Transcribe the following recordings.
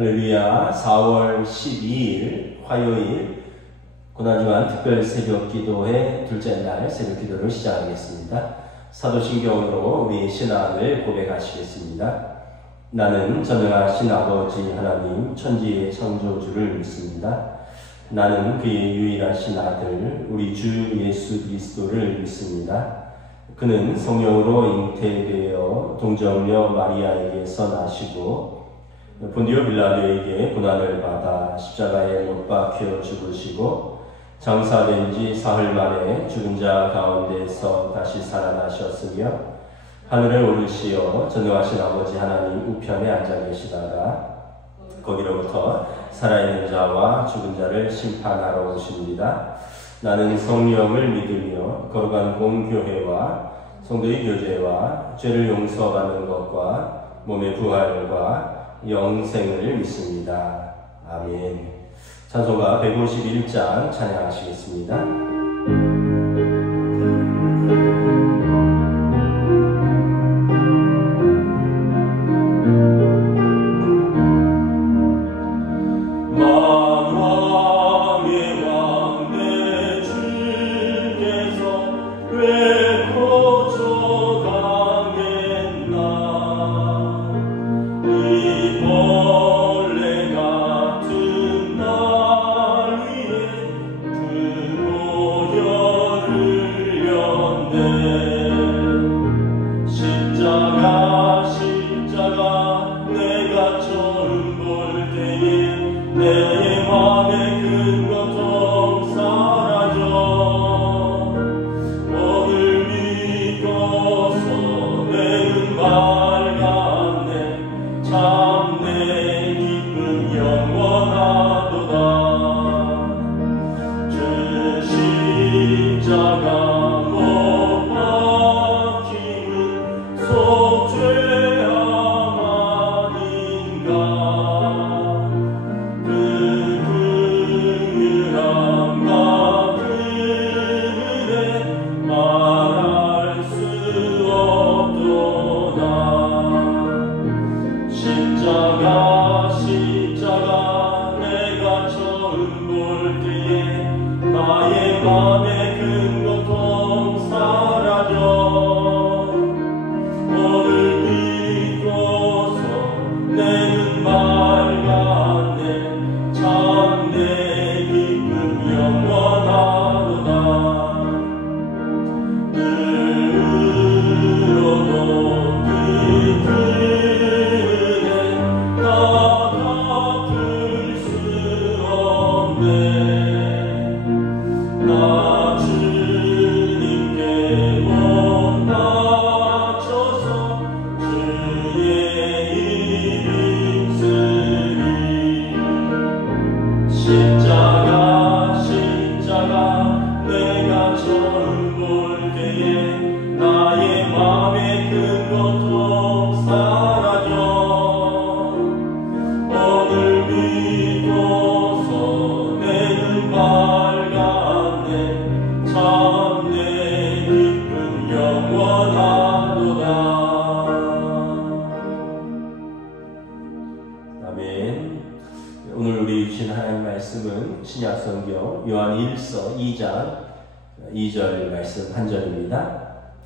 할렐루야. 4월 12일 화요일 고난주간 특별 새벽기도회 둘째 날 새벽기도를 시작하겠습니다. 사도신경으로 우리 신앙을 고백하시겠습니다. 나는 전능하신 아버지 하나님 천지의 창조주를 믿습니다. 나는 그의 유일하신 아들 우리 주 예수 그리스도를 믿습니다. 그는 성령으로 잉태되어 동정녀 마리아에게서 나시고 본디오 빌라도에게 고난을 받아 십자가에 못 박혀 죽으시고 장사된 지 사흘 만에 죽은 자 가운데서 다시 살아나셨으며 하늘에 오르시어 전능하신 아버지 하나님 우편에 앉아 계시다가 거기로부터 살아있는 자와 죽은 자를 심판하러 오십니다. 나는 성령을 믿으며 거룩한 공교회와 성도의 교제와 죄를 용서받는 것과 몸의 부활과 영생을 믿습니다. 아멘. 찬송가 151장 찬양하시겠습니다.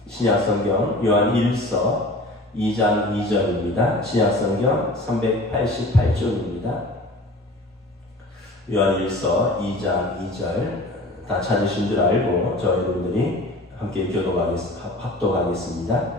신약성경 요한 1서 2장 2절입니다. 신약성경 388쪽입니다. 요한 1서 2장 2절 다 찾으신 줄 알고 저희들이 함께 합독하겠습니다.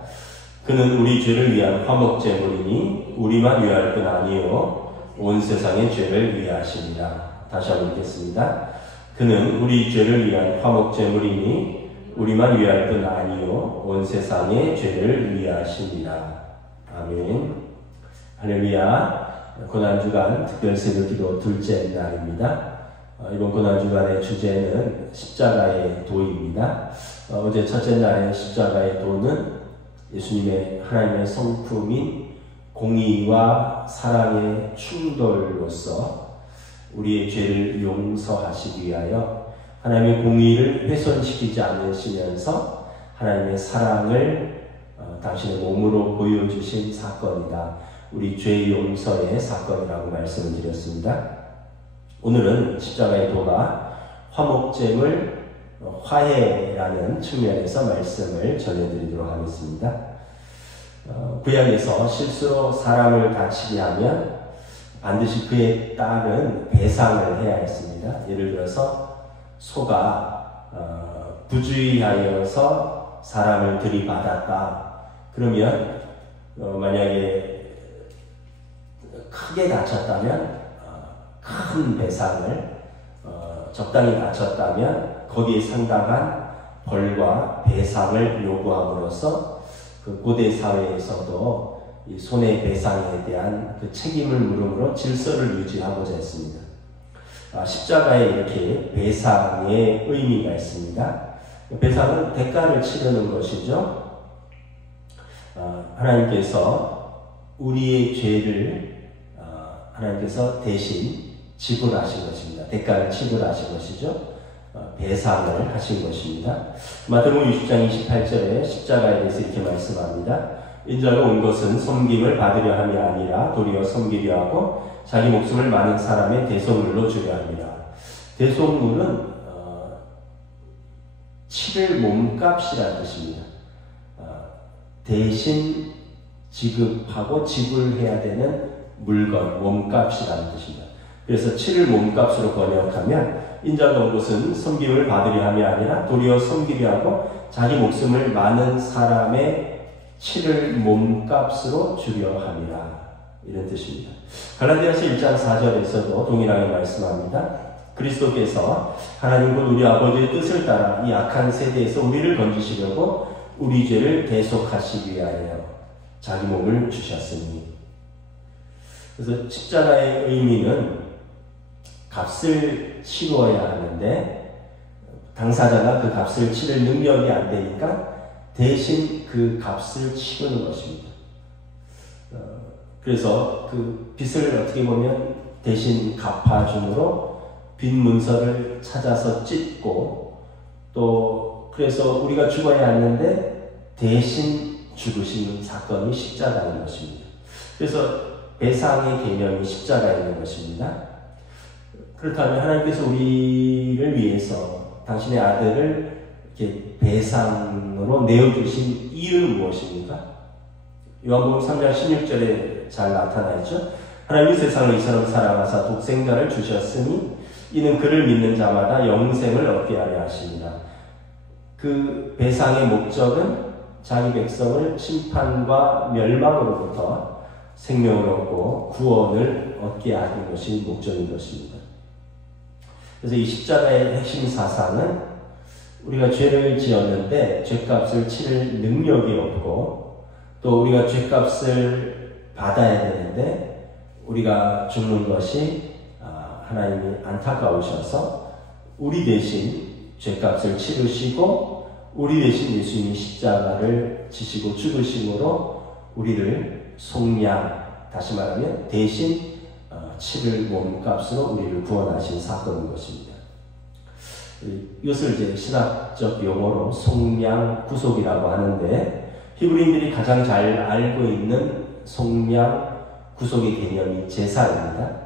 그는 우리 죄를 위한 화목제물이니 우리만 위할 뿐 아니요 온 세상의 죄를 위하시니라. 다시 한번 읽겠습니다. 그는 우리 죄를 위한 화목제물이니 우리만 위할 뿐 아니요 온 세상의 죄를 위하시니라. 아멘. 할렐루야. 고난주간 특별 새벽기도 둘째 날입니다. 이번 고난주간의 주제는 십자가의 도입니다. 어제 첫째 날의 십자가의 도는 예수님의 하나님의 성품인 공의와 사랑의 충돌로서 우리의 죄를 용서하시기 위하여 하나님의 공의를 훼손시키지 않으시면서 하나님의 사랑을 당신의 몸으로 보여주신 사건이다. 우리 죄 용서의 사건이라고 말씀을 드렸습니다. 오늘은 십자가의 도가 화목제물 화해라는 측면에서 말씀을 전해드리도록 하겠습니다. 구약에서 실수로 사람을 다치게 하면 반드시 그에 따른 배상을 해야 했습니다. 예를 들어서 소가 부주의하여서 사람을 들이받았다. 그러면 만약에 크게 다쳤다면 큰 배상을, 적당히 다쳤다면 거기에 상당한 벌과 배상을 요구함으로써 그 고대 사회에서도 이 손해배상에 대한 그 책임을 물음으로 질서를 유지하고자 했습니다. 십자가에 이렇게 배상의 의미가 있습니다. 배상은 대가를 치르는 것이죠. 하나님께서 우리의 죄를 하나님께서 대신 지불하신 것입니다. 대가를 지불하신 것이죠. 배상을 하신 것입니다. 마태복음 60장 28절에 십자가에 대해서 이렇게 말씀합니다. 인자가 온 것은 섬김을 받으려 함이 아니라 도리어 섬기려 하고 자기 목숨을 많은 사람의 대속물로 주려 합니다. 대속물은 치를 몸값이라는 뜻입니다. 대신 지급하고 지불해야 되는 물건, 몸값이라는 뜻입니다. 그래서 치를 몸값으로 번역하면 인자가 온 것은 섬김을 받으려 함이 아니라 도리어 섬기려 하고 자기 목숨을 많은 사람의 치를 몸값으로 주려 함이라, 이런 뜻입니다. 갈라디아서 1장 4절에서도 동일하게 말씀합니다. 그리스도께서 하나님 곧 우리 아버지의 뜻을 따라 이 악한 세대에서 우리를 건지시려고 우리 죄를 대속하시기 위하여 자기 몸을 주셨으니. 그래서 십자가의 의미는 값을 치루어야 하는데 당사자가 그 값을 치를 능력이 안 되니까 대신 그 값을 치르는 것입니다. 그래서 그 빚을 어떻게 보면 대신 갚아줌으로 빚 문서를 찾아서 찢고, 또 그래서 우리가 죽어야 하는데 대신 죽으시는 사건이 십자가인 것입니다. 그래서 배상의 개념이 십자가에 있는 것입니다. 그렇다면 하나님께서 우리를 위해서 당신의 아들을 이렇게 배상으로 내어주신 이유는 무엇입니까? 요한복음 3장 16절에 잘 나타나 있죠. 하나님이 세상을 이처럼 사랑하사 독생자를 주셨으니 이는 그를 믿는 자마다 영생을 얻게 하려 하십니다. 그 배상의 목적은 자기 백성을 심판과 멸망으로부터 생명을 얻고 구원을 얻게 하는 것이 목적인 것입니다. 그래서 이 십자가의 핵심 사상은 우리가 죄를 지었는데 죄값을 치를 능력이 없고, 또 우리가 죄값을 받아야 되는데 우리가 죽는 것이 하나님이 안타까우셔서 우리 대신 죄값을 치르시고 우리 대신 예수님이 십자가를 지시고 죽으심으로 우리를 속량, 다시 말하면 대신 치를 몸값으로 우리를 구원하신 사건인 것입니다. 이것을 이제 신학적 용어로 속량 구속이라고 하는데, 히브리인들이 가장 잘 알고 있는 속량 구속의 개념이 제사입니다.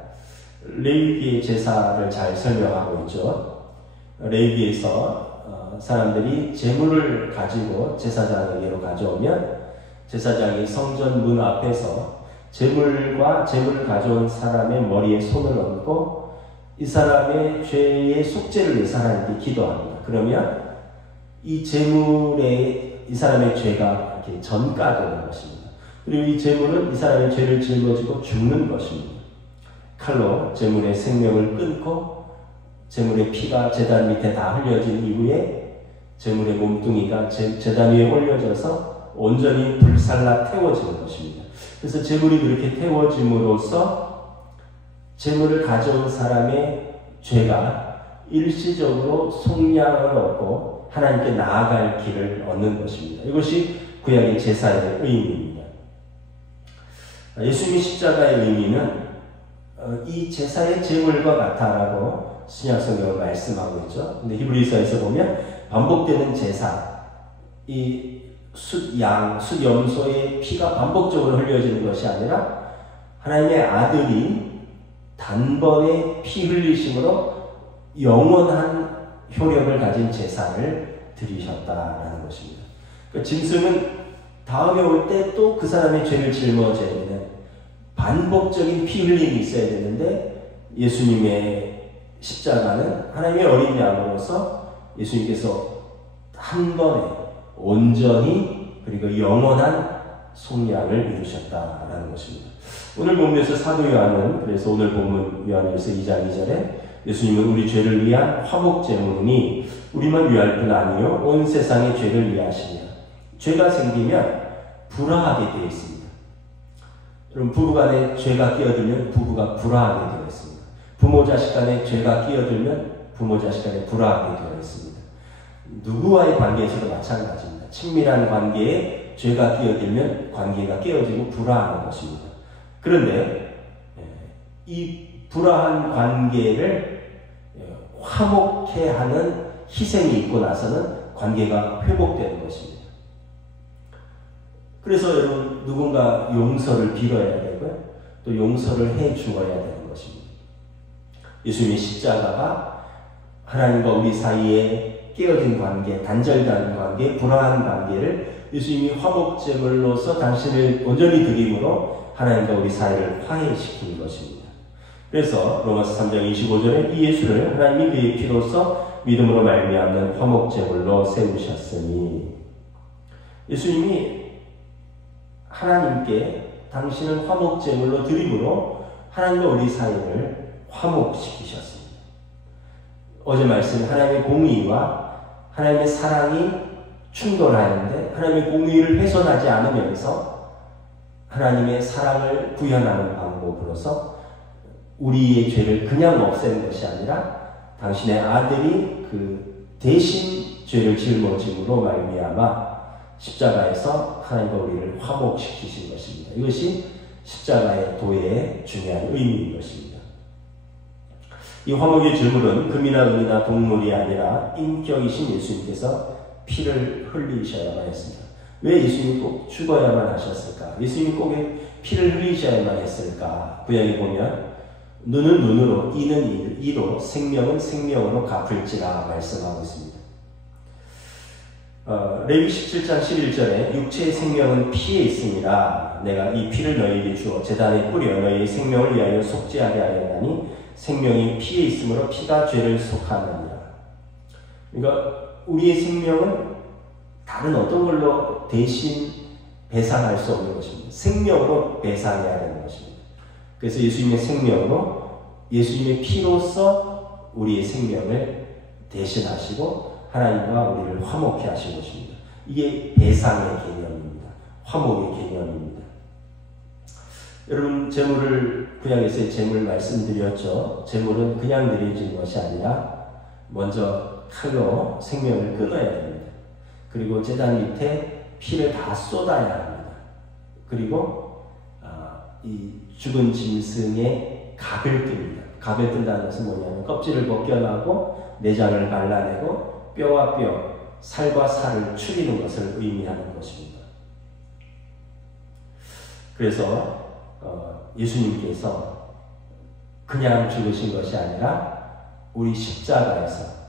레위기의 제사를 잘 설명하고 있죠. 레위기에서 사람들이 제물을 가지고 제사장에게로 가져오면 제사장이 성전 문 앞에서 제물과 제물을 가져온 사람의 머리에 손을 얹고 이 사람의 죄의 속죄를 위해서 하나님께 기도합니다. 그러면 이 제물에 이 사람의 죄가 이렇게 전가되는 것입니다. 그리고 이 제물은 이 사람의 죄를 짊어지고 죽는 것입니다. 칼로 제물의 생명을 끊고 제물의 피가 제단 밑에 다 흘려진 이후에 제물의 몸뚱이가 제단 위에 올려져서 온전히 불살라 태워지는 것입니다. 그래서 제물이 그렇게 태워짐으로써 제물을 가져온 사람의 죄가 일시적으로 속량을 얻고 하나님께 나아갈 길을 얻는 것입니다. 이것이 구약의 제사의 의미입니다. 예수님의 십자가의 의미는 이 제사의 제물과 같다라고 신약성경을 말씀하고 있죠. 근데 히브리서에서 보면 반복되는 제사, 이 숫 염소의 피가 반복적으로 흘려지는 것이 아니라 하나님의 아들이 단번에 피 흘리심으로 영원한 효력을 가진 제사를 드리셨다라는 것입니다. 그러니까 짐승은 다음에 올 때 또 그 사람의 죄를 짊어져야 되는 반복적인 피 흘림이 있어야 되는데, 예수님의 십자가는 하나님의 어린 양으로서 예수님께서 한 번에 온전히 그리고 영원한 속량을 이루셨다라는 것입니다. 오늘 본문에서 사도 요한은, 그래서 오늘 본문 요한일서 2장 2절에 예수님은 우리 죄를 위한 화목제물이니 우리만 위할 뿐 아니요 온 세상의 죄를 위하시며, 죄가 생기면 불화하게 되어 있습니다. 여러분, 부부간에 죄가 끼어들면 부부가 불화하게 되어 있습니다. 부모 자식 간에 죄가 끼어들면 부모 자식 간에 불화하게 되어 있습니다. 누구와의 관계에서도 마찬가지입니다. 친밀한 관계에 죄가 끼어들면 관계가 깨어지고 불화하는 것입니다. 그런데 이 불화한 관계를 화목케 하는 희생이 있고 나서는 관계가 회복되는 것입니다. 그래서 여러분, 누군가 용서를 빌어야 되고요, 또 용서를 해 주어야 되는 것입니다. 예수님의 십자가가 하나님과 우리 사이에 깨어진 관계, 단절된 관계, 불화한 관계를 예수님이 화목제물로서 당신을 온전히 드림으로 하나님과 우리 사이를 화해시킨 것입니다. 그래서 로마서 3장 25절에 이 예수를 하나님이 그의 피로써 믿음으로 말미암는 화목제물로 세우셨으니, 예수님이 하나님께 당신을 화목제물로 드림으로 하나님과 우리 사이를 화목시키셨습니다. 어제 말씀, 하나님의 공의와 하나님의 사랑이 충돌하는데 하나님의 공의를 훼손하지 않으면서 하나님의 사랑을 구현하는 방법으로서 우리의 죄를 그냥 없애는 것이 아니라 당신의 아들이 그 대신 죄를 짊어짐으로 말미암아 십자가에서 하나님과 우리를 화목시키신 것입니다. 이것이 십자가의 도의 중요한 의미인 것입니다. 이 화목의 제물은 금이나 은이나 동물이 아니라 인격이신 예수님께서 피를 흘리셔야만 했습니다. 왜 예수님이 꼭 죽어야만 하셨을까? 예수님이 꼭 피를 흘리셔야만 했을까? 구약에 보면 눈은 눈으로, 이는 이로, 생명은 생명으로 갚을지라 말씀하고 있습니다. 레위 17장 11절에 육체의 생명은 피에 있습니다. 내가 이 피를 너희에게 주어 제단에 뿌려 너희의 생명을 위하여 속죄하게 하였나니 생명이 피에 있으므로 피가 죄를 속하느니라. 그러니까 우리의 생명은 다른 어떤 걸로 대신 배상할 수 없는 것입니다. 생명으로 배상해야 되는 것입니다. 그래서 예수님의 생명으로, 예수님의 피로써 우리의 생명을 대신하시고 하나님과 우리를 화목케 하신 것입니다. 이게 배상의 개념입니다. 화목의 개념입니다. 여러분, 제물을, 구약에서의 제물 말씀드렸죠. 제물은 그냥 드려지는 것이 아니라 먼저 칼로 생명을 끊어야 됩니다. 그리고 제단 밑에 피를 다 쏟아야 합니다. 그리고 이 죽은 짐승의 각을 뜹니다. 각을 뜬다는 것은 뭐냐면 껍질을 벗겨나고 내장을 발라내고 뼈와 뼈, 살과 살을 추리는 것을 의미하는 것입니다. 그래서 예수님께서 그냥 죽으신 것이 아니라 우리 십자가에서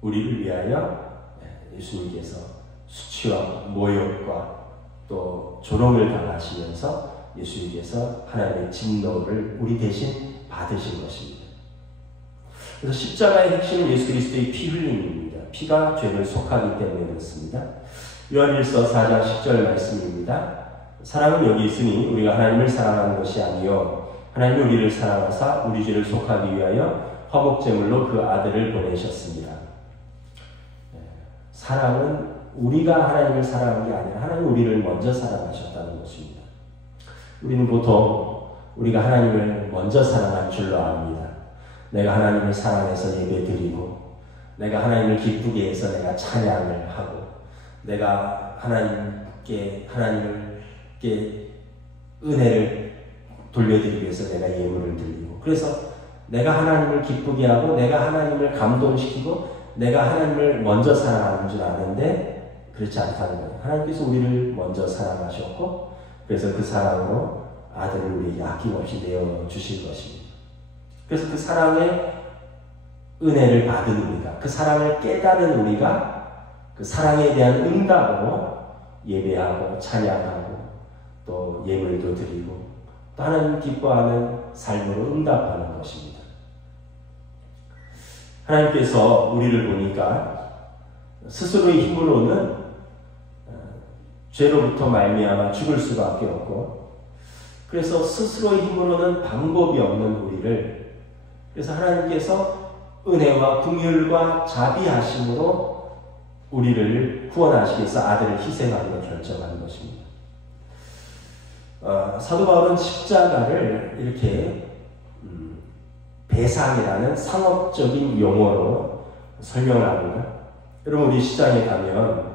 우리를 위하여 예수님께서 수치와 모욕과 또 조롱을 당하시면서 예수님께서 하나님의 진노를 우리 대신 받으신 것입니다. 그래서 십자가의 핵심은 예수 그리스도의 피 흘림입니다. 피가 죄를 속하기 때문에 그렇습니다. 요한일서 4장 10절 말씀입니다. 사랑은 여기 있으니 우리가 하나님을 사랑하는 것이 아니요 하나님이 우리를 사랑하사 우리 죄를 속하기 위하여 화목제물로 그 아들을 보내셨습니다. 사랑은 우리가 하나님을 사랑한 게 아니라 하나님이 우리를 먼저 사랑하셨다는 것입니다. 우리는 보통 우리가 하나님을 먼저 사랑한 줄로 압니다. 내가 하나님을 사랑해서 예배드리고, 내가 하나님을 기쁘게 해서 내가 찬양을 하고, 내가 하나님께 은혜를 돌려드리기 위해서 내가 예물을 드리고, 그래서 내가 하나님을 기쁘게 하고, 내가 하나님을 감동시키고, 내가 하나님을 먼저 사랑하는 줄 아는데 그렇지 않다는 거예요. 하나님께서 우리를 먼저 사랑하셨고, 그래서 그 사랑으로 아들을 우리에게 아낌없이 내어주신 것입니다. 그래서 그 사랑의 은혜를 받은 우리가, 그 사랑을 깨달은 우리가 그 사랑에 대한 응답으로 예배하고 찬양하고 또 예물도 드리고 또 하나님 기뻐하는 삶으로 응답하는 것입니다. 하나님께서 우리를 보니까 스스로의 힘으로는 죄로부터 말미암아 죽을 수밖에 없고, 그래서 스스로의 힘으로는 방법이 없는 우리를, 그래서 하나님께서 은혜와 긍휼과 자비하심으로 우리를 구원하시기 위해서 아들을 희생하기로 결정한 것입니다. 사도 바울은 십자가를 이렇게 배상이라는 상업적인 용어로 설명을 합니다. 여러분, 우리 시장에 가면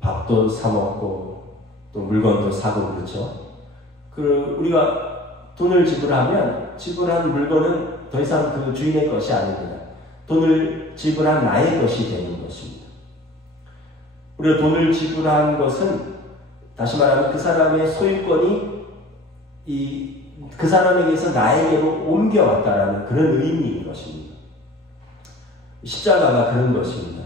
밥도 사 먹고 또 물건도 사고 그렇죠. 우리가 돈을 지불하면 지불한 물건은 더 이상 그 주인의 것이 아닙니다. 돈을 지불한 나의 것이 되는 것입니다. 우리가 돈을 지불한 것은 다시 말하면 그 사람의 소유권이 그 사람에게서 나에게로 옮겨왔다라는 그런 의미인 것입니다. 십자가가 그런 것입니다.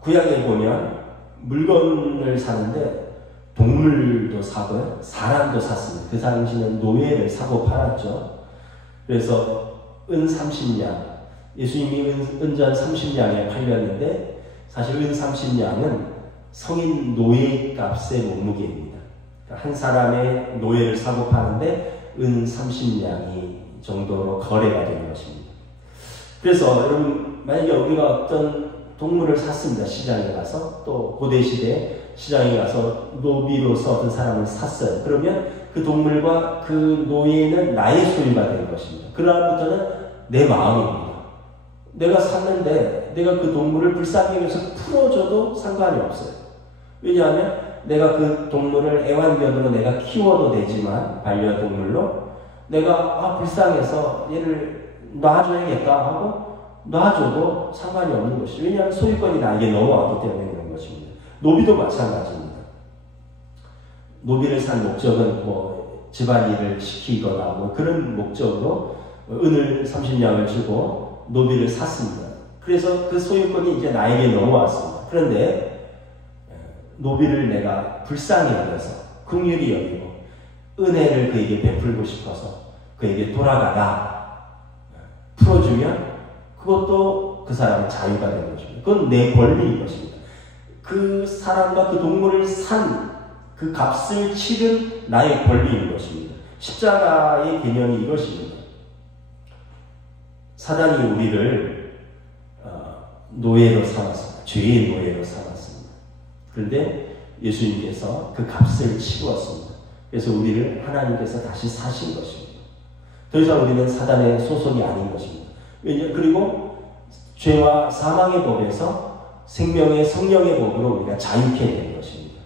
구약에 보면 물건을 사는데 동물도 사고요, 사람도 샀습니다. 그 당시는 노예를 사고 팔았죠. 그래서 은 30냥, 예수님이 은전 30냥에 팔렸는데 사실 은 30냥은 성인 노예 값의 몸무게입니다. 한 사람의 노예를 사고 파는데 은 30냥이 정도로 거래가 되는 것입니다. 그래서 여러분, 만약에 우리가 어떤 동물을 샀습니다. 시장에 가서, 또 고대시대 시장에 가서 노비로서 어떤 사람을 샀어요. 그러면 그 동물과 그 노예는 나의 소유가 된 것입니다. 그다음부터는 내 마음입니다. 내가 샀는데 내가 그 동물을 불쌍히 여겨서 풀어줘도 상관이 없어요. 왜냐하면 내가 그 동물을 애완견으로 내가 키워도 되지만, 반려동물로 내가 불쌍해서 얘를 놔줘야겠다 하고 놔줘도 상관이 없는 것이죠. 왜냐하면 소유권이 나에게 넘어왔기 때문에 그런 것입니다. 노비도 마찬가지입니다. 노비를 산 목적은 집안일을 시키거나 그런 목적으로 은을 30냥을 주고 노비를 샀습니다. 그래서 그 소유권이 이제 나에게 넘어왔습니다. 그런데 노비를 내가 불쌍히 여겨서 긍휼히 여기고 은혜를 그에게 베풀고 싶어서 그에게 돌아가다 풀어주면 그것도 그 사람의 자유가 되는 것입니다. 그건 내 권리인 것입니다. 그 사람과 그 동물을 산 그 값을 치른 나의 권리인 것입니다. 십자가의 개념이 이것입니다. 사단이 우리를 노예로 삼았습니다. 죄의 노예로 삼았습니다. 그런데 예수님께서 그 값을 치루었습니다. 그래서 우리를 하나님께서 다시 사신 것입니다. 더 이상 우리는 사단의 소속이 아닌 것입니다. 그리고 죄와 사망의 법에서 생명의 성령의 법으로 우리가 자유케 된 것입니다.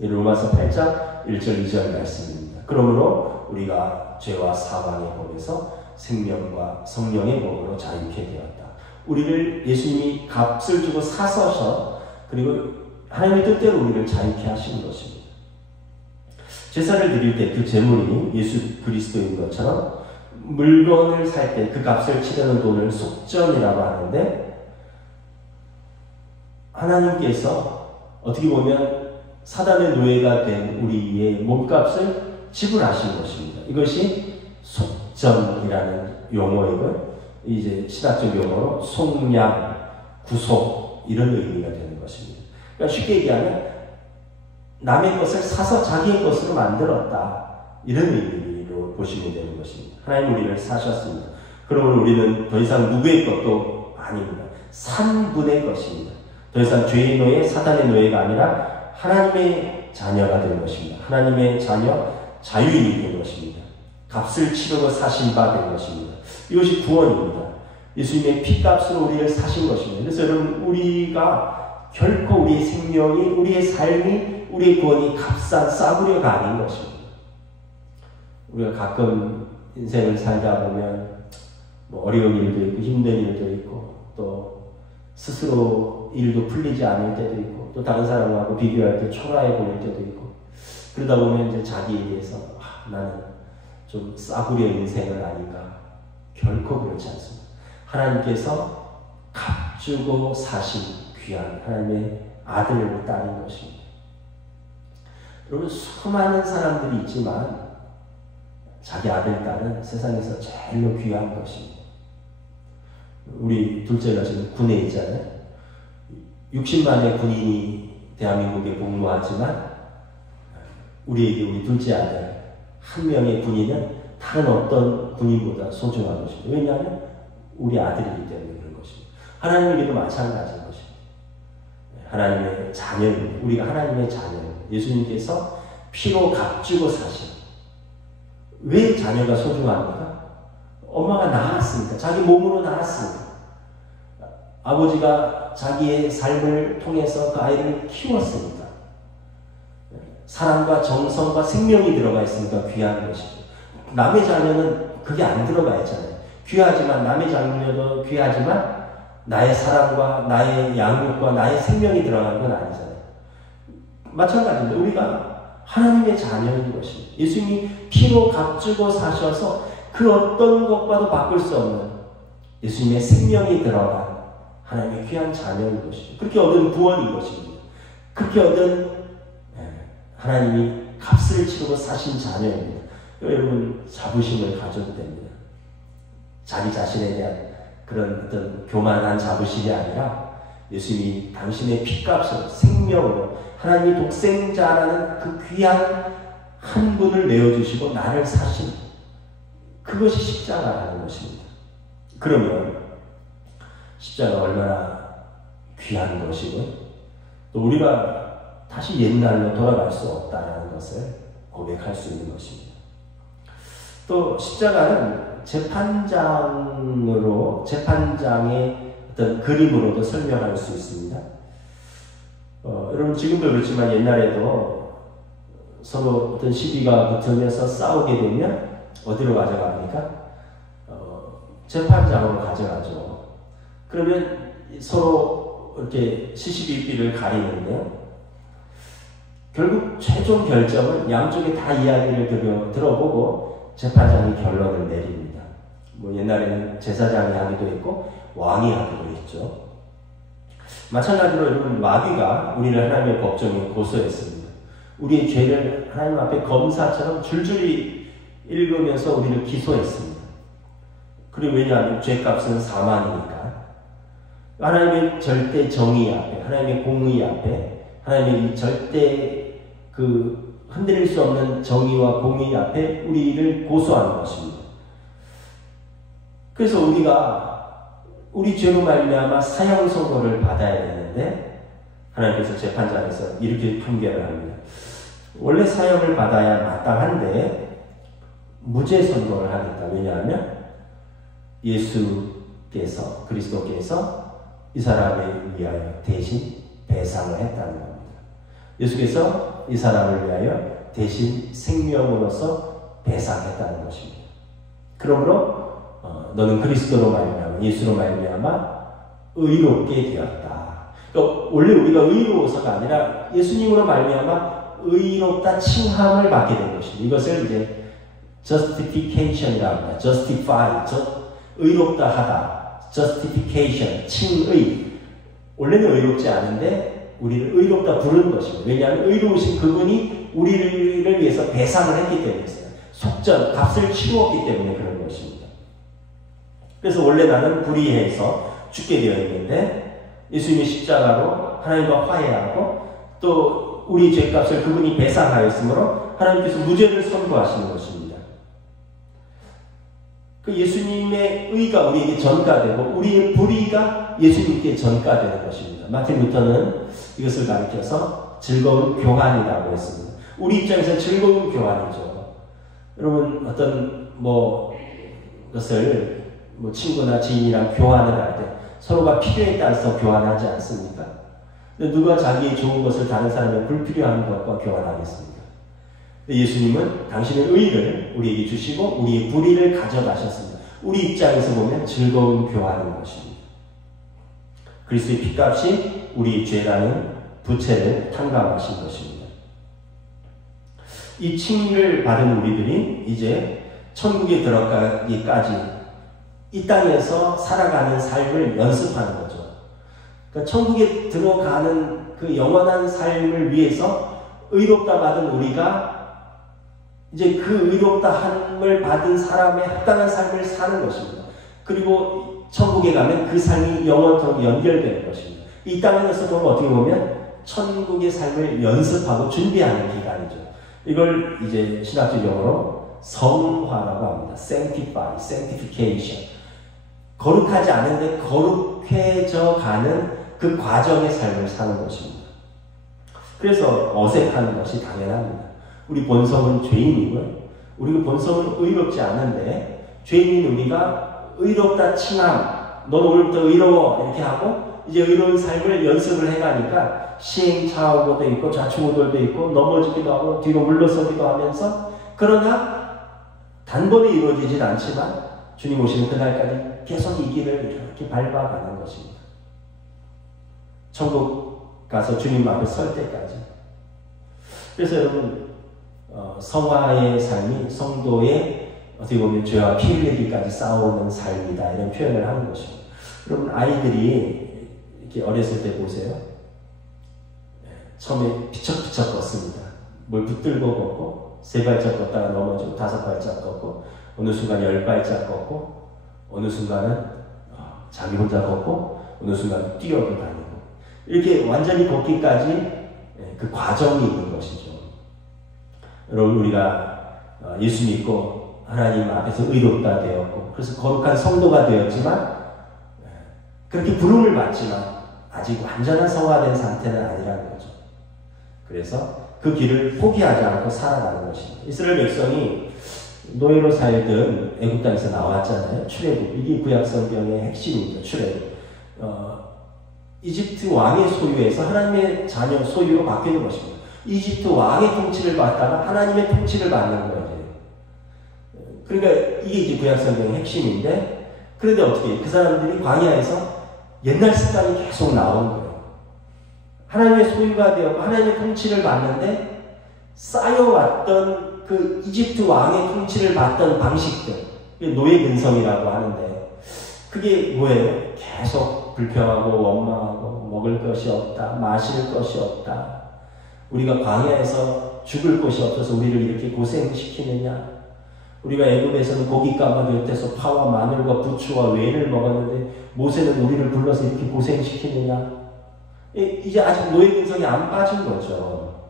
로마서 8장 1절 2절 말씀입니다. 그러므로 우리가 죄와 사망의 법에서 생명과 성령의 법으로 자유케 되었다. 우리를 예수님이 값을 주고 사셔서, 그리고 하나님의 뜻대로 우리를 자유케 하시는 것입니다. 제사를 드릴 때 그 제물이 예수 그리스도인 것처럼 물건을 살 때 그 값을 치르는 돈을 속전이라고 하는데, 하나님께서 어떻게 보면 사단의 노예가 된 우리의 몸값을 지불하신 것입니다. 이것이 속전이라는 용어이고, 이제 신학적 용어로 속량, 구속 이런 의미가 되는 것입니다. 그러니까 쉽게 얘기하면 남의 것을 사서 자기의 것으로 만들었다, 이런 의미로 보시면 되는 것입니다. 하나님 우리를 사셨습니다. 그러면 우리는 더 이상 누구의 것도 아닙니다. 산 분의 것입니다. 더 이상 죄의 노예, 사단의 노예가 아니라 하나님의 자녀가 된 것입니다. 하나님의 자녀, 자유인이 된 것입니다. 값을 치르고 사신 바 된 것입니다. 이것이 구원입니다. 예수님의 피값으로 우리를 사신 것입니다. 그래서 여러분, 우리가 결코 우리의 생명이, 우리의 삶이, 우리의 구원이 값싼 싸구려가 아닌 것입니다. 우리가 가끔 인생을 살다 보면 어려운 일도 있고 힘든 일도 있고, 또 스스로 일도 풀리지 않을 때도 있고, 또 다른 사람하고 비교할 때 초라해 보일 때도 있고, 그러다 보면 이제 자기에 대해서 나는 좀 싸구려 인생을 아닌가. 결코 그렇지 않습니다. 하나님께서 값주고 사신 귀한 하나님의 아들, 딸인 것입니다. 여러분, 수많은 사람들이 있지만 자기 아들, 딸은 세상에서 제일로 귀한 것입니다. 우리 둘째가 지금 군에 있잖아요. 60만의 군인이 대한민국에 복무하지만 우리에게 우리 둘째 아들 한 명의 군인은 다른 어떤 군인보다 소중한 것입니다. 왜냐하면 우리 아들이기 때문에 그런 것입니다. 하나님에게도 마찬가지인 것입니다. 하나님의 자녀입니다. 우리가 하나님의 자녀입니다. 예수님께서 피로 값주고 사신. 왜 자녀가 소중합니까? 엄마가 낳았으니까. 자기 몸으로 낳았으니까. 아버지가 자기의 삶을 통해서 그 아이를 키웠으니까. 사랑과 정성과 생명이 들어가 있으니까 귀한 것이죠. 남의 자녀는 그게 안 들어가 있잖아요. 귀하지만, 남의 자녀도 귀하지만 나의 사랑과 나의 양육과 나의 생명이 들어가는 건 아니잖아요. 마찬가지입니다. 우리가 하나님의 자녀인 것입니다. 예수님이 피로 값주고 사셔서 그 어떤 것과도 바꿀 수 없는 예수님의 생명이 들어간 하나님의 귀한 자녀인 것이죠. 그렇게 얻은 구원인 것입니다. 그렇게 얻은 하나님이 값을 치르고 사신 자녀입니다. 여러분, 자부심을 가져도 됩니다. 자기 자신에 대한 그런 어떤 교만한 자부심이 아니라 예수님이 당신의 피값으로 생명으로 하나님이 독생자라는 그 귀한 한 분을 내어주시고 나를 사신 그것이 십자가라는 것입니다. 그러면 십자가 얼마나 귀한 것이고 또 우리가 다시 옛날로 돌아갈 수 없다는 것을 고백할 수 있는 것입니다. 또 십자가는 재판장의 어떤 그림으로도 설명할 수 있습니다. 여러분 지금도 그렇지만 옛날에도 서로 어떤 시비가 붙으면서 싸우게 되면 어디로 가져갑니까? 재판장으로 가져가죠. 그러면 서로 이렇게 시시비비를 가리는데요. 결국 최종 결정은 양쪽의 다 이야기를 들어보고 재판장이 결론을 내립니다. 뭐 옛날에는 제사장이 하기도 했고 왕이 하기도 했죠. 마찬가지로 여러분 마귀가 우리를 하나님의 법정에 고소했습니다. 우리의 죄를 하나님 앞에 검사처럼 줄줄이 읽으면서 우리를 기소했습니다. 그리고 왜냐하면 죄값은 사망이니까 하나님의 절대 정의 앞에 하나님의 공의 앞에 하나님의 절대 흔들릴 수 없는 정의와 공의 앞에 우리를 고소하는 것입니다. 그래서 우리가 우리 죄로 말미암아 사형 선고를 받아야 되는데 하나님께서 재판장에서 이렇게 판결을 합니다. 원래 사형을 받아야 마땅한데 무죄 선고를 하겠다. 왜냐하면 예수께서 그리스도께서 이 사람을 위하여 대신 배상을 했다는 겁니다. 예수께서 이 사람을 위하여 대신 생명으로서 배상했다는 것입니다. 그러므로 너는 그리스도로 말미암아 예수로 말미암아 의롭게 되었다. 그러니까 원래 우리가 의로워서가 아니라 예수님으로 말미암아 의롭다 칭함을 받게 된 것입니다. 이것을 이제 justification이라고 합니다. justify, 의롭다 하다, justification, 칭의. 원래는 의롭지 않은데 우리를 의롭다 부르는 것입니다. 왜냐하면 의로우신 그분이 우리를 위해서 배상을 했기 때문이었어요. 속전, 값을 치루었기 때문에 그런 것입니다. 그래서 원래 나는 불의해서 죽게 되어 있는데 예수님이 십자가로 하나님과 화해하고 또 우리 죄값을 그분이 배상하였으므로 하나님께서 무죄를 선고하시는 것입니다. 그 예수님의 의가 우리에게 전가되고 우리의 불의가 예수님께 전가되는 것입니다. 마틴 루터는 이것을 가리켜서 즐거운 교환이라고 했습니다. 우리 입장에서 즐거운 교환이죠. 여러분 어떤 것을 친구나 지인이랑 교환을 할 때 서로가 필요에 따라서 교환하지 않습니까? 누가 자기의 좋은 것을 다른 사람의 불필요한 것과 교환하겠습니까? 예수님은 당신의 의를 우리에게 주시고 우리의 불의를 가져가셨습니다. 우리 입장에서 보면 즐거운 교환인 것입니다. 그리스도의 피값이 우리의 죄라는 부채를 탕감하신 것입니다. 이 칭의를 받은 우리들이 이제 천국에 들어가기까지 이 땅에서 살아가는 삶을 연습하는 거죠. 그러니까 천국에 들어가는 그 영원한 삶을 위해서 의롭다 받은 우리가 이제 그 의롭다 함을 받은 사람의 합당한 삶을 사는 것입니다. 그리고 천국에 가면 그 삶이 영원토록 연결되는 것입니다. 이 땅에서 보면 어떻게 보면 천국의 삶을 연습하고 준비하는 기간이죠. 이걸 이제 신학적 용어로 성화라고 합니다. sanctify, sanctification. 거룩하지 않은데 거룩해져 가는 그 과정의 삶을 사는 것입니다. 그래서 어색한 것이 당연합니다. 우리 본성은 죄인이고요. 우리 본성은 의롭지 않은데 죄인인 우리가 의롭다 칭함, 넌 오늘부터 의로워 이렇게 하고 이제 의로운 삶을 연습을 해가니까 시행착오도 있고 좌충우돌도 있고 넘어지기도 하고 뒤로 물러서기도 하면서 그러나 단번에 이루어지진 않지만 주님 오시는 그날까지 계속 이 길을 이렇게 밟아가는 것입니다. 천국 가서 주님 앞에 설 때까지. 그래서 여러분 성화의 삶이 성도의 어떻게 보면 죄와 피 흘리기까지 싸우는 삶이다 이런 표현을 하는 것입니다. 여러분 아이들이 이렇게 어렸을 때 보세요. 처음에 피척피척 걷습니다. 뭘 붙들고 걷고 3발짝 걷다가 넘어지고 5발짝 걷고 어느 순간 10발짝 걷고 어느 순간은 자기 혼자 걷고 어느 순간 뛰어도 다니고 이렇게 완전히 걷기까지 그 과정이 있는 것이죠. 여러분 우리가 예수 믿고 하나님 앞에서 의롭다 되었고 그래서 거룩한 성도가 되었지만 그렇게 부름을 받지만 아직 완전한 성화된 상태는 아니라는 거죠. 그래서 그 길을 포기하지 않고 살아가는 것입니다. 이스라엘 백성이 노예로 살던 애국 땅에서 나왔잖아요. 출애굽. 이게 구약 성경의 핵심이죠. 출애굽. 이집트 왕의 소유에서 하나님의 자녀 소유로 바뀌는 것입니다. 이집트 왕의 통치를 받다가 하나님의 통치를 받는 거예요. 그러니까 이게 이제 구약 성경의 핵심인데 그런데 어떻게 그 사람들이 광야에서 옛날 습관이 계속 나온 거예요. 하나님의 소유가 되었고 하나님의 통치를 받는데 쌓여왔던 그 이집트 왕의 통치를 받던 방식들, 노예 근성이라고 하는데 그게 뭐예요? 계속 불평하고 원망하고 먹을 것이 없다, 마실 것이 없다. 우리가 광야에서 죽을 곳이 없어서 우리를 이렇게 고생시키느냐? 우리가 애굽에서는 고깃가마 곁에서 파와 마늘과 부추와 외를 먹었는데 모세는 우리를 불러서 이렇게 고생시키느냐? 이제 아직 노예 근성이 안 빠진 거죠.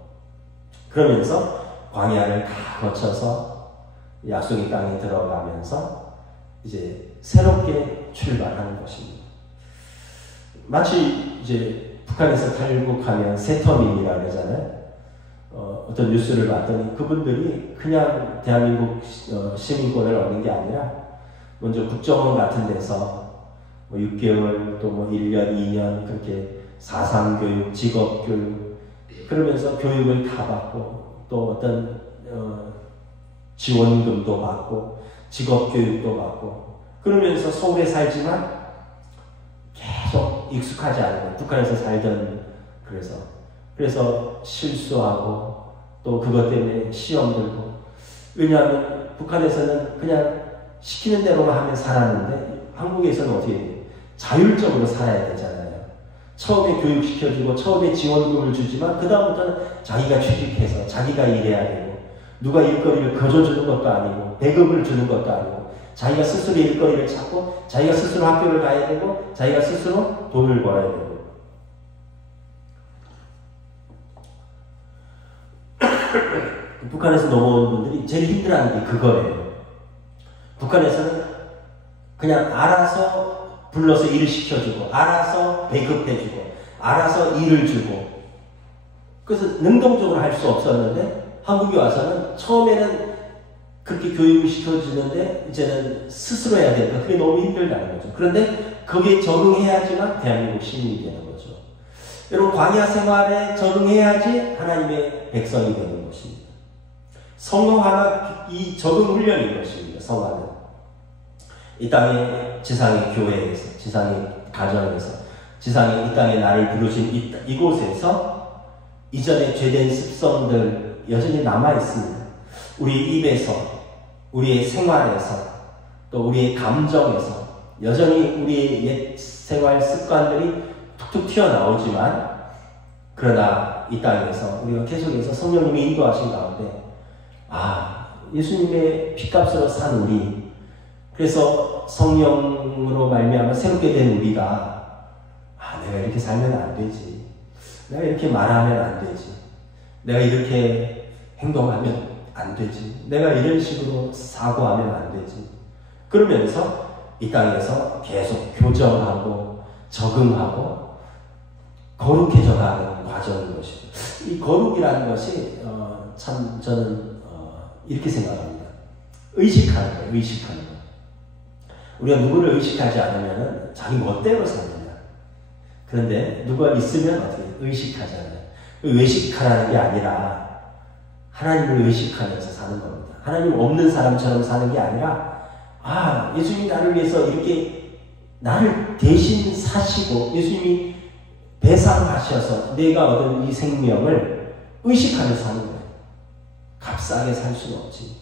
그러면서 광야를 다 거쳐서 약속의 땅에 들어가면서 이제 새롭게 출발하는 것입니다. 마치 이제 북한에서 탈북하면 새터민이라고 그러잖아요. 어떤 뉴스를 봤더니 그분들이 그냥 대한민국 시민권을 얻는 게 아니라 먼저 국정원 같은 데서 뭐 6개월 또 뭐 1년, 2년 그렇게 4.3 교육, 직업 교육 그러면서 교육을 다 받고 또 어떤 지원금도 받고 직업 교육도 받고 그러면서 서울에 살지만 계속 익숙하지 않고 북한에서 살던 그래서 실수하고 또 그것 때문에 시험 들고 왜냐하면 북한에서는 그냥 시키는 대로만 하면 살았는데 한국에서는 어떻게 돼요? 자율적으로 살아야 되잖아요. 처음에 교육시켜주고 처음에 지원금을 주지만 그 다음부터는 자기가 취직해서 자기가 일해야 되고 누가 일거리를 거저주는 것도 아니고 배급을 주는 것도 아니고 자기가 스스로 일거리를 찾고 자기가 스스로 학교를 가야 되고 자기가 스스로 돈을 벌어야 되고 북한에서 넘어온 분들이 제일 힘들어하는 게 그거예요. 북한에서는 그냥 알아서 불러서 일을 시켜주고 알아서 배급해주고 알아서 일을 주고 그래서 능동적으로 할 수 없었는데 한국에 와서는 처음에는 그렇게 교육을 시켜주는데 이제는 스스로 해야 되니까 그게 너무 힘들다는 거죠. 그런데 거기에 적응해야지만 대한민국 시민이 되는 거죠. 여러분 광야 생활에 적응해야지 하나님의 백성이 되는 것입니다. 성화가 이 적응 훈련인 것입니다. 성화는 이 땅의 지상의 교회에서 지상의 가정에서 지상의 이 땅에 나를 부르신 이곳에서 이전에 죄된 습성들 여전히 남아있습니다. 우리 입에서, 우리의 생활에서, 또 우리의 감정에서 여전히 우리의 옛 생활 습관들이 툭툭 튀어나오지만, 그러나 이 땅에서 우리가 계속해서 성령님이 인도하신 가운데 예수님의 피값으로 산 우리, 그래서 성령으로 말미암아 새롭게 된 우리가 내가 이렇게 살면 안 되지, 내가 이렇게 말하면 안 되지, 내가 이렇게 행동하면 안 되지, 내가 이런 식으로 사고하면 안 되지, 그러면서 이 땅에서 계속 교정하고 적응하고 거룩해져 가는 과정인 것이죠. 이 거룩이라는 것이 참 저는 이렇게 생각합니다. 의식하는 거예요. 의식하는 거. 우리가 누구를 의식하지 않으면 자기 멋대로 삽니다. 그런데 누가 있으면 어떻게 의식하잖아요. 외식하라는 게 아니라 하나님을 의식하면서 사는 겁니다. 하나님 없는 사람처럼 사는 게 아니라 예수님이 나를 위해서 이렇게 나를 대신 사시고 예수님이 배상하셔서 내가 얻은 이 생명을 의식하면서 사는 거예요. 값싸게 살 수는 없지.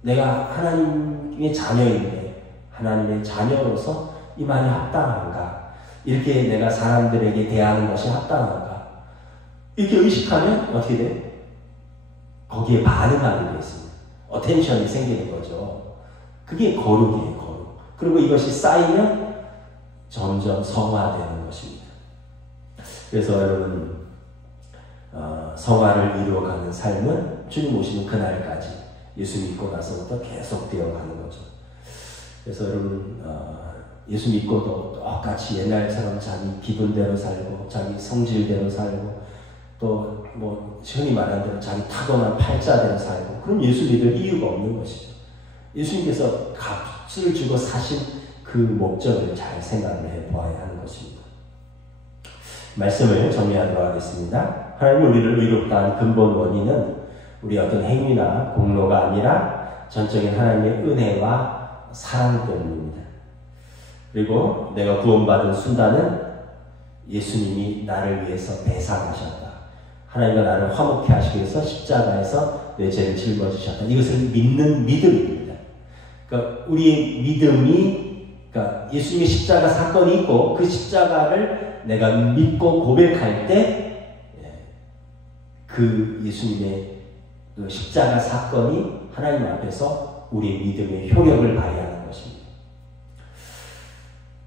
내가 하나님의 자녀인데 하나님의 자녀로서 이 말이 합당한가? 이렇게 내가 사람들에게 대하는 것이 합당한가? 이렇게 의식하면 어떻게 돼? 거기에 반응하게 되어 있습니다. 어텐션이 생기는 거죠. 그게 거룩이에요. 거룩. 그리고 이것이 쌓이면 점점 성화되는 것입니다. 그래서 여러분 성화를 이루어가는 삶은 주님 오시는 그날까지 예수 믿고 나서부터 계속되어 가는 거죠. 그래서 여러분 예수 믿고도 똑같이 옛날처럼 자기 기분대로 살고 자기 성질대로 살고 또 뭐 흔히 말하는 대로 자기 타고난 팔자대로 살고 그럼 예수 믿을 이유가 없는 것이죠. 예수님께서 값을 주고 사신 그 목적을 잘 생각을 해보아야 하는 것입니다. 말씀을 정리하도록 하겠습니다. 하나님 우리를 의롭다 한 근본 원인은 우리 어떤 행위나 공로가 아니라 전적인 하나님의 은혜와 사랑 때문입니다. 그리고 내가 구원받은 순간은 예수님이 나를 위해서 배상하셨다. 하나님과 나를 화목케 하시기 위해서 십자가에서 내 죄를 짊어지셨다. 이것을 믿는 믿음입니다. 그러니까 우리의 믿음이 그러니까 예수님의 십자가 사건이 있고 그 십자가를 내가 믿고 고백할 때 그 예수님의 그 십자가 사건이 하나님 앞에서 우리의 믿음의 효력을 발휘하는 것입니다.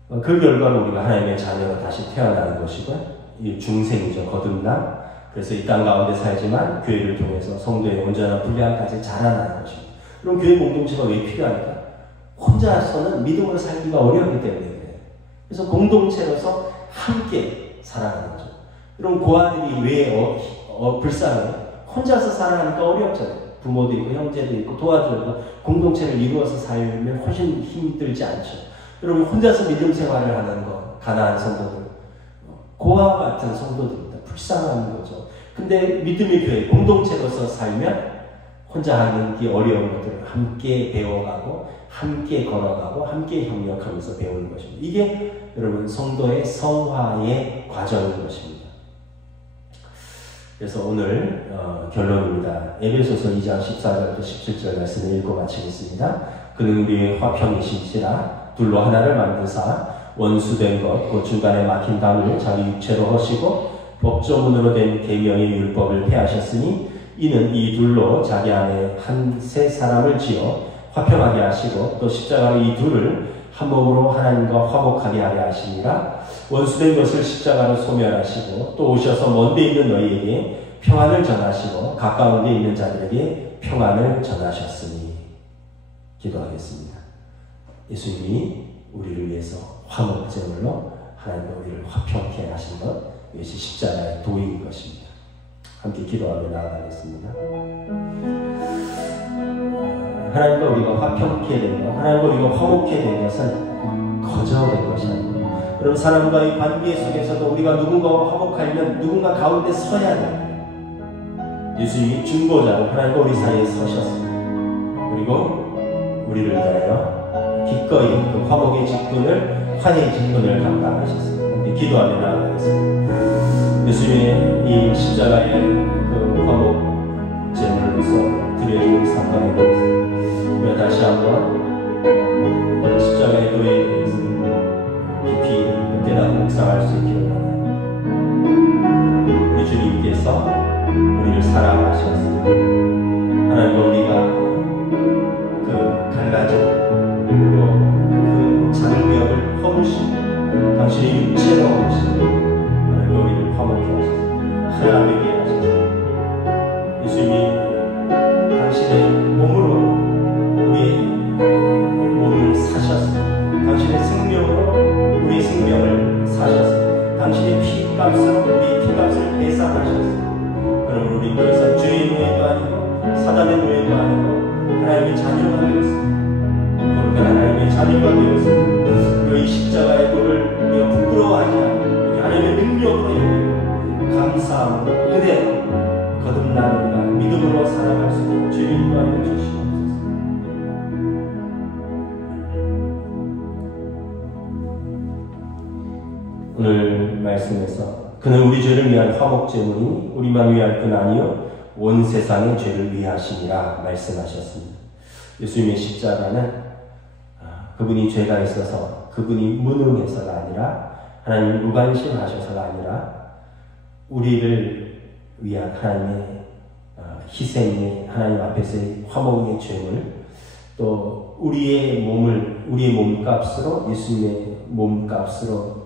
그 결과로 우리가 하나님의 자녀로 다시 태어나는 것이고 이 중생이죠. 거듭남. 그래서 이 땅 가운데 살지만 교회를 통해서 성도의 온전한 분량까지 자라나는 것입니다. 그럼 교회 공동체가 왜 필요할까? 혼자서는 믿음으로 살기가 어렵기 때문에 그래요. 그래서 공동체로서 함께 살아가는 거죠. 그럼 고아들이 왜 불쌍해? 혼자서 살아가니까 어렵잖아요. 부모도 있고 형제도 있고 도와주고 공동체를 이루어서 살면 훨씬 힘들지 않죠. 여러분 혼자서 믿음 생활을 하는 거 가난한 성도들, 고아 같은 성도들입니다. 불쌍한 거죠. 근데 믿음의 교회 공동체로서 살면 혼자 하는 게 어려운 것들을 함께 배워가고 함께 걸어가고 함께 협력하면서 배우는 것입니다. 이게 여러분 성도의 성화의 과정인 것입니다. 그래서 오늘 결론입니다. 에베소서 2장 14절부터 17절 말씀을 읽고 마치겠습니다. 그는 우리의 화평이신지라 둘로 하나를 만드사 원수된 것 그 중간에 막힌 담을 자기 육체로 허시고 법조문으로 된 계명의 율법을 폐하셨으니 이는 이 둘로 자기 안에 한 세 사람을 지어 화평하게 하시고 또 십자가로 이 둘을 한 몸으로 하나님과 화목하게 하려 하시니라. 원수된 것을 십자가로 소멸하시고 또 오셔서 먼데 있는 너희에게 평안을 전하시고 가까운 데 있는 자들에게 평안을 전하셨으니. 기도하겠습니다. 예수님이 우리를 위해서 화목제물로 하나님과 우리를 화평케 하신 것, 이것이 십자가의 도인 것입니다. 함께 기도하며 나아가겠습니다. 하나님과 우리가 화평케 된 것, 하나님과 우리가 화목케 된 것은 거저된 것이 아닙니다. 여러분 사람과의 관계 속에서도 우리가 누군가와 화목하려면 누군가 가운데 서야 됩니다. 예수님이 중보자로 하나님과 우리 사이에 서셨습니다. 그리고 우리를 위하여 기꺼이 그 화목의 직분을, 화해의 직분을 감당하셨습니다. 기도하며 나아가겠습니다. 예수님의 이 십자가의 그 화목 누려지는 사건에 대해서 우리가 다시 한번 십자가의 도에 대해서 깊이 깨닫고 묵상할 수 있기를 원합니다. 우리 주님께서 우리를 사랑하셨습니다. 하나님과 우리가 그 갈라진 또 그 장벽을 허무시고 당신의 육체로 허무시고 하나님과 우리를 화목케 하셨습니다. 하나님에게 하셨습니다. 예수님이 당신의 몸으로 우리의 몸을 사셨습니다. 당신의 생명으로 우리의 생명을 사셨습니다. 당신의 피값으로 우리의 피값을 배상하셨습니다. 그러므로 우리 더 이상 죄의 노예도 아니고 사단의 노예도 아니고 하나님의 자녀가 되었습니다. 거룩한 하나님의 자녀가 되었습니다. 우리가 이 십자가의 도를 우리가 부끄러워하지 않고 하나님의 능력으로 여기고 감사함으로 은혜로 거듭나는 우리가 믿음으로 살아갈 수 있는 주를 인도하여 주시옵소서. 오늘 말씀에서 그는 우리 죄를 위한 화목제물이니 우리만 위할 뿐 아니요 온 세상의 죄를 위하시니라 말씀하셨습니다. 예수님의 십자가는 그분이 죄가 있어서 그분이 무능해서가 아니라 하나님이 무관심하셔서가 아니라 우리를 위한 하나님의 희생의 하나님 앞에서의 화목의 죄물 또 우리의 몸값으로 예수님의 몸값으로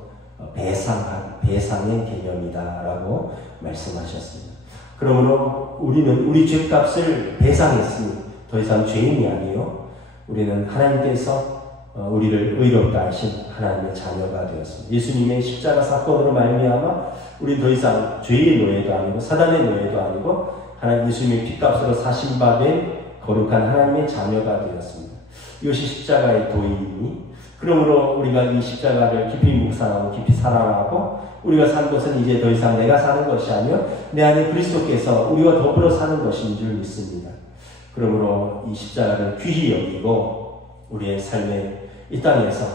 배상의 개념이다라고 말씀하셨습니다. 그러므로 우리는 우리 죄값을 배상했으니 더 이상 죄인이 아니요 우리는 하나님께서 우리를 의롭다 하신 하나님의 자녀가 되었습니다. 예수님의 십자가 사건으로 말미암아 우리는 더 이상 죄의 노예도 아니고 사단의 노예도 아니고 하나님 예수님의 피값으로 사신 바 된 거룩한 하나님의 자녀가 되었습니다. 이것이 십자가의 도이니 그러므로 우리가 이 십자가를 깊이 묵상하고 깊이 사랑하고 우리가 사는 것은 이제 더 이상 내가 사는 것이 아니요 내 안에 그리스도께서 우리와 더불어 사는 것인 줄 믿습니다. 그러므로 이 십자가를 귀히 여기고 우리의 삶의 이 땅에서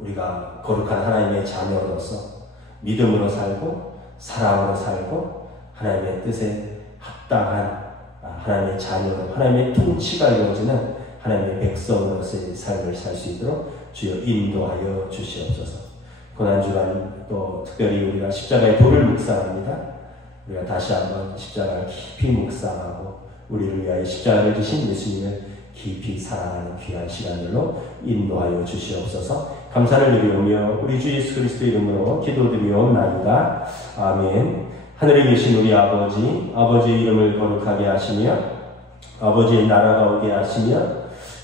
우리가 거룩한 하나님의 자녀로서 믿음으로 살고 사랑으로 살고 하나님의 뜻에 합당한 하나님의 자녀로 하나님의 통치가 이루어지는 하나님의 백성으로서의 삶을 살 수 있도록 주여 인도하여 주시옵소서. 고난주간 또 특별히 우리가 십자가의 도를 묵상합니다. 우리가 다시 한번 십자가를 깊이 묵상하고 우리를 위하여 십자가를 지신 예수님을 깊이 사랑하는 귀한 시간들로 인도하여 주시옵소서. 감사를 드리오며 우리 주 예수 그리스도 이름으로 기도드리옵나이다. 아멘. 하늘에 계신 우리 아버지의 이름을 거룩하게 하시며 아버지의 나라가 오게 하시며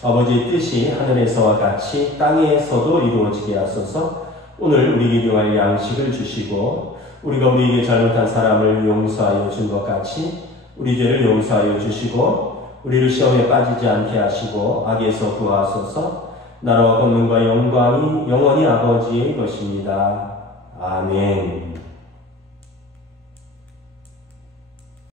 아버지의 뜻이 하늘에서와 같이 땅에서도 이루어지게 하소서. 오늘 우리에게 필요할 양식을 주시고 우리가 우리에게 잘못한 사람을 용서하여 준 것 같이 우리 죄를 용서하여 주시고 우리를 시험에 빠지지 않게 하시고 악에서 구하소서. 나라와 권능과 영광이 영원히 아버지의 것입니다. 아멘.